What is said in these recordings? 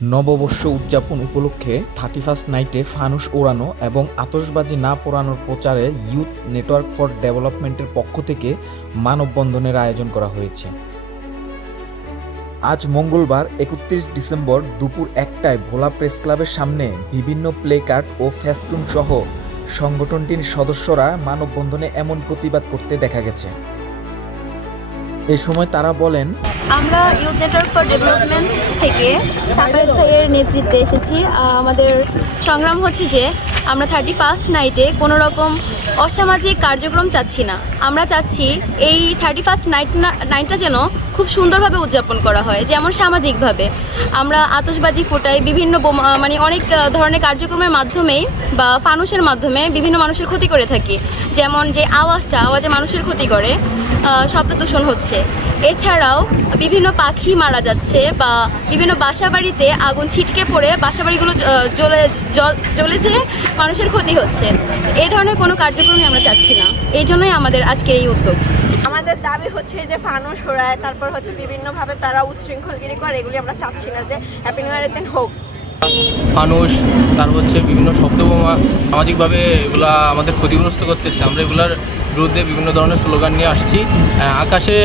নববর্ষ উদযাপন উপলক্ষে থার্টি ফার্স্ট নাইটে ফানুস ওড়ানো এবং আতশবাজি না পোড়ানোর প্রচারে ইউথ নেটওয়ার্ক ফর ডেভেলপমেন্টের পক্ষ থেকে মানববন্ধনের আয়োজন করা হয়েছে। আজ মঙ্গলবার, একত্রিশ ডিসেম্বর দুপুর একটায় ভোলা প্রেস ক্লাবের সামনে বিভিন্ন প্লে কার্ড ও ফেস্টুন সহ সংগঠনটির সদস্যরা মানববন্ধনে এমন প্রতিবাদ করতে দেখা গেছে। এ সময় তারা বলেন, আমরা ইউথ নেটওয়ার্ক ফর ডেভেলপমেন্ট থেকে সাকায়ত ভাইয়ের নেতৃত্বে এসেছি। আমাদের সংগ্রাম হচ্ছে যে আমরা থার্টি ফার্স্ট নাইটে কোনো রকম অসামাজিক কার্যক্রম চাচ্ছি না। আমরা চাচ্ছি এই থার্টি ফার্স্ট নাইট নাইটটা যেন খুব সুন্দরভাবে উদযাপন করা হয়, যেমন সামাজিকভাবে। আমরা আতসবাজি ফোটাই, বিভিন্ন মানে অনেক ধরনের কার্যক্রমের মাধ্যমেই বা ফানুসের মাধ্যমে বিভিন্ন মানুষের ক্ষতি করে থাকি। যেমন যে আওয়াজটা, আওয়াজে মানুষের ক্ষতি করে শব্দ দূষণ হচ্ছে। এছাড়াও বিভিন্ন পাখি মারা যাচ্ছে বা বিভিন্ন বাসা বাড়িতে আগুন ছিটকে পড়ে বাসা বাড়িগুলো জ্বলে জ্বলে যেয়ে মানুষের ক্ষতি হচ্ছে। এই ধরনের কোনো কার্যক্রমই আমরা চাচ্ছি না। এই জন্যই আমাদের আজকের এই উদ্যোগ। আমাদের দাবি হচ্ছে যে ফানুস ওড়ায় তারপর হচ্ছে বিভিন্নভাবে তারা উচ্ছৃঙ্খলগিরি করে এগুলি আমরা চাচ্ছি না যে হ্যাপি নিউ ইয়ারের দিন হোক। মানুষ তার হচ্ছে বিভিন্ন শব্দবোমা সামাজিকভাবে এগুলা আমাদের ক্ষতিগ্রস্ত করতেছে। আমরা এগুলার বিরুদ্ধে বিভিন্ন ধরনের স্লোগান নিয়ে আসছি। আকাশে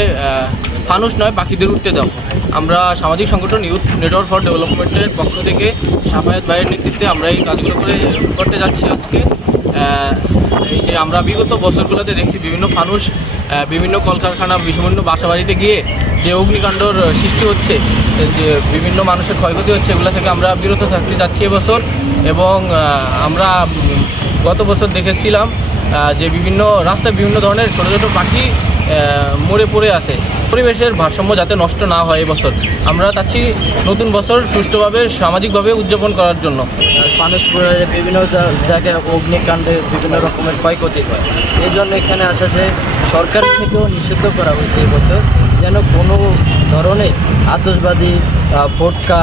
ফানুস নয় পাখিদের উঠতে দাও। আমরা সামাজিক সংগঠন ইউথ নেটওয়ার্ক ফর ডেভেলপমেন্টের পক্ষ থেকে সাফায়াত ভাইয়ের নেতৃত্বে আমরা এই কাজগুলো করে করতে যাচ্ছি আজকে। এই যে আমরা বিগত বছরগুলোতে দেখছি বিভিন্ন মানুষ বিভিন্ন কলকারখানা বিভিন্ন বাসাবাড়িতে গিয়ে যে অগ্নিকাণ্ডর সৃষ্টি হচ্ছে, যে বিভিন্ন মানুষের ক্ষয়ক্ষতি হচ্ছে, এগুলো থেকে আমরা বিরত থাকতে যাচ্ছি এবছর। এবং আমরা গত বছর দেখেছিলাম যে বিভিন্ন রাস্তায় বিভিন্ন ধরনের ছোটো ছোটো পাখি মরে পড়ে আছে। পরিবেশের ভারসাম্য যাতে নষ্ট না হয় এবছর আমরা চাচ্ছি নতুন বছর সুষ্ঠুভাবে, সামাজিকভাবে উদযাপন করার জন্য। মানুষপুরে বিভিন্ন জায়গায় অগ্নিকাণ্ডে বিভিন্ন রকমের ক্ষয়ক্ষতি হয়। এই জন্য এখানে আসা যে সরকার থেকেও নিষিদ্ধ করা হয়েছে এবছর যেন কোনো ধরনের আতসবাদী ভোটকা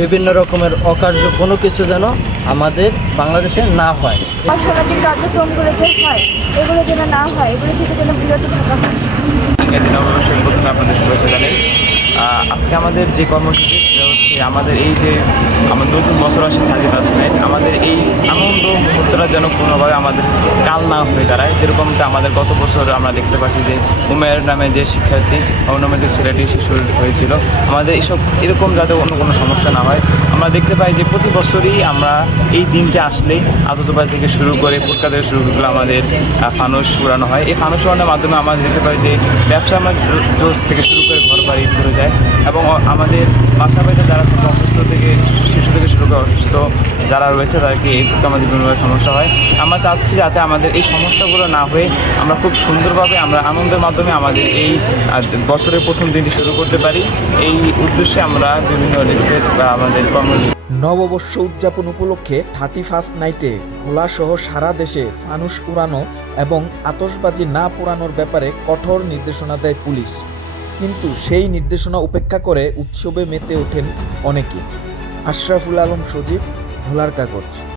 বিভিন্ন রকমের অকার্য কোনো কিছু যেন আমাদের বাংলাদেশে না হয়। অসামাজিক কার্যক্রমগুলো যে হয় এগুলো যেন না হয় এগুলো থেকে যেন বিরত থাকা হয়। ইংরেজি নববর্ষের প্রথমে আপনাদের শুভেচ্ছা জানাই। আজকে আমাদের যে কর্মসূচি সেটা আমাদের এই যে আমার নতুন বছর আসে ফার্স্ট নাইট আমাদের এই আনন্দ মুহূর্তটা যেন কোনোভাবে আমাদের কাল না হয়ে দাঁড়ায়। যেরকমটা আমাদের গত বছর আমরা দেখতে পাচ্ছি যে উমের নামে যে শিক্ষার্থী যে ছেলেটি শিশুর হয়েছিল, আমাদের এইসব এরকম যাতে অন্য কোনো সমস্যা না হয়। আমরা দেখতে পাই যে প্রতি বছরই আমরা এই দিনটা আসলেই আততবাড়ি থেকে শুরু করে পুরস্কার থেকে শুরু করে আমাদের ফানুস উড়ানো হয়। এই ফানুস উড়ানোর মাধ্যমে আমরা দেখতে পাই যে ব্যবসা আমরা জোর থেকে শুরু করে ঘর বাড়ি ঘুরে যায়। এবং আমাদের বাসা বাড়িতে যারা খুব অসুস্থ থেকে শিশু থেকে শুরু করে অসুস্থ যারা রয়েছে তাদেরকে এই আমাদের বিভিন্নভাবে সমস্যা হয়। আমরা চাচ্ছি যাতে আমাদের এই সমস্যাগুলো না হয়ে আমরা খুব সুন্দরভাবে আমরা আনন্দের মাধ্যমে আমাদের এই বছরের প্রথম দিনটি শুরু করতে পারি। এই উদ্দেশ্যে আমরা বিভিন্ন লিফলেট বা আমাদের কর্মসূচি নববর্ষ উদযাপন উপলক্ষে থার্টি ফার্স্ট নাইটে সহ সারা দেশে ফানুস উড়ানো এবং আতশবাজি না পোড়ানোর ব্যাপারে কঠোর নির্দেশনা দেয় পুলিশ। কিন্তু সেই নির্দেশনা উপেক্ষা করে উৎসবে মেতে ওঠেন অনেকে। আশরাফুল আলম সজীব ভোলার কাগজ।